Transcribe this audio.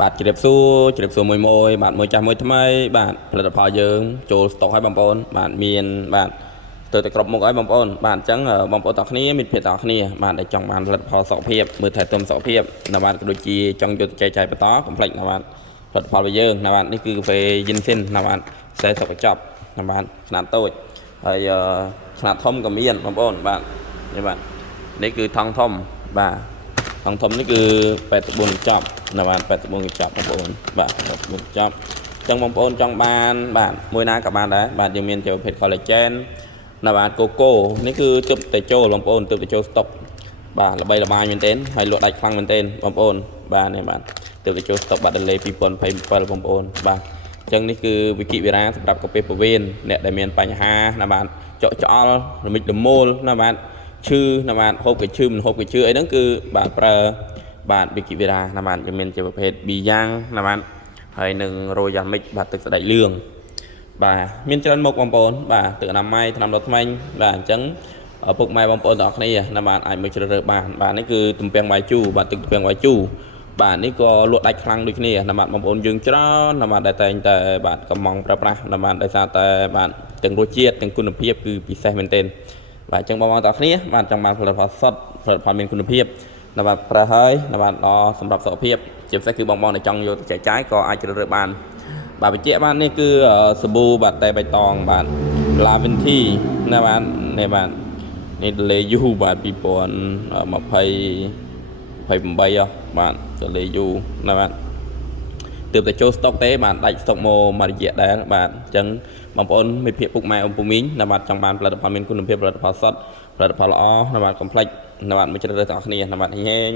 បាទជ្រាបសួរមួយបាទមួយចាស់មួយថ្មីបាទផលិតផលយើងចូលស្តុកឲ្យបងប្អូនបាទមានបាទទៅតែគ្រប់មុខឲ្យបងប្អូនបាទអញ្ចឹងបងប្អូនទាំងគ្នាមិត្តភ័ក្តិទាំងគ្នាបាទដែលចង់បានផលិតផលសុខភាពមើលថែទាំសុខភាពណាបាទក៏ដូចជាចង់យកទៅចែកចាយបន្តកុំភ្លេចណាបាទផលិតផលរបស់យើងណាបាទនេះគឺកាហ្វេយិនសិនណាបាទខ្សែសុខចប់ណាបាទຂະຫນាតតូចហើយຂະຫນាតធំក៏មានបងប្អូនបាទនេះបាទនេះគឺថង់ធំបាទថង់ធំនេះគឺ84ចប់ណាបាទ84ចប់បងប្អូនបាទ84ចប់អញ្ចឹងបងប្អូនចង់បានបាទមួយណាក៏បានដែរបាទយើងមានជាប្រភេទ collagen ណាបាទកូកូនេះគឺទើបតែចូលបងប្អូនទើបតែចូលស្តុកបាទល្បីល្បាញមែនទែនហើយលក់ដាច់ខ្លាំងមែនទែនបងប្អូនបាទនេះបាទទើបតែចូលស្តុកបាត់ដេឡេ2027បងប្អូនបាទអញ្ចឹងនេះគឺវិគិវីរ៉ាសម្រាប់កាហ្វេពោះវៀនអ្នកដែលមានបញ្ហាណាបាទចុកច្អល់រមិចរមូលណាបាទឈឺណាបាទហូបក៏ឈឺមិនហូបក៏ឈឺអីហ្នឹងគឺបាទប្រើបាទវិគិវីរ៉ាណាបាទយើងមានជាប្រភេទប៊ីយ៉ាងណាបាទហើយនឹងរ៉ូយ៉ាមិចបាទទឹកស្ដេចលឿងបាទមានច្រើនមុខបងប្អូនបាទទឹកអនាម័យថ្នាំដុសធ្មេញបាទអញ្ចឹងពុកម៉ែបងប្អូនទាំងអស់គ្នាណាបាទអាចមកជ្រើសរើសបានបាទនេះគឺទំពាំងបាយជូរបាទទឹកទំពាំងបាយជូរបាទនេះក៏លក់ដាច់ខ្លាំងដូចគ្នាណាបាទបងប្អូនយើងច្រើនណាបាទដែលតែងតែបាទកំងប្រើប្រាស់ណាបាទដោយសារតែបាទទាំងរសជាតិទាំងគុណភាពគឺពិសេសមែនទែនបាទអញ្ចឹងបងប្អូនទាំងអស់គ្នាបាទចង់បានផលិតផលសុទ្ធផលិតផលមានគុណភាពណាបាទប្រើហើយណាបាទល្អសម្រាប់សុខភាពជាពិសេសគឺបងប្អូនដែលចង់យកទៅចែកចាយក៏អាចជ្រើសរើសបានបាទបញ្ជាក់បាទនេះគឺសាប៊ូបាទតែបៃតងបាទ Laventi ណាបាទនេះបាទនេះលេយូបាទ2028បាទលេយូណាបាទទើបតែចូលស្តុកទេបាទដាច់ស្តុកមករយៈដែរបាទអញ្ចឹងបងប្អូនមិត្តភ័ក្តិពុកម៉ែអ៊ំពូមីងណាបាទចង់បានផលិតផលមានគុណភាពផលិតផលសុទ្ធផលិតផលល្អណាបាទកុំភ្លេចណាបាទមកជ្រើសរើសទាំងអស់គ្នាណាបាទហេង